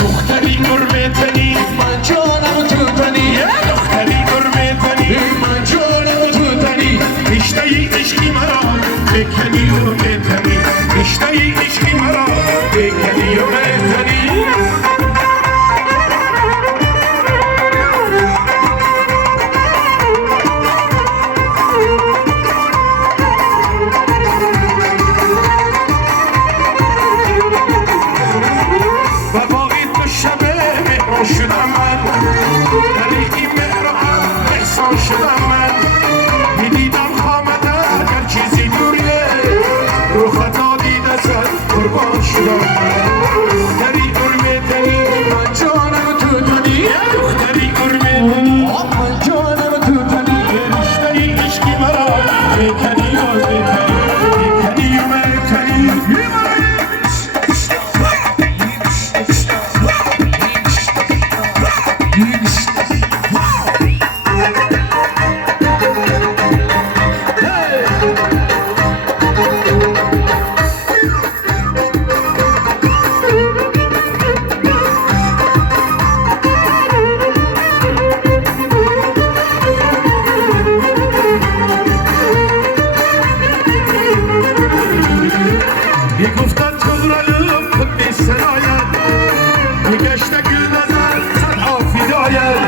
دختری گربه من جانم تو تنی، دختری گربه من جانم تو تنی، رشته عشقی مرا بکنی و بتنی، رشته عشقی مرا بکنی و بتنی. شدم من دلیقی مهرم احسان شدم من میدیدم خامده اگر چیزی دوریه رو خطا دیده سر قربان شدم من. دختری گربه تنی من جانم تو تنی، دختری گربه تنی من جانم تو تنی، رشته عشقی مرا بکنی و بتنی، بکنی و بتنی. میگفتن تغرلم خود بی‌سراید، میگشته گل نظر تنها فداید،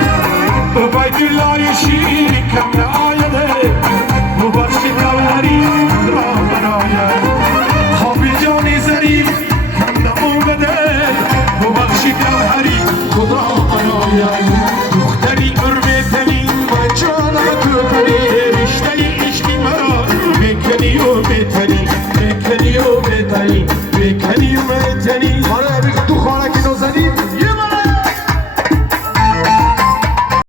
عبیدالله شیری کم نآیده مبارشی گوهری را براید، خوابی جانی ظریف کم نمومده مبارشی گوهری خدا براید. دختری گربه تنی من جانم تو تنی، رشته عشقی مرا بکنی و بتنی، بکنی و بتنی، بکنی و بتنی.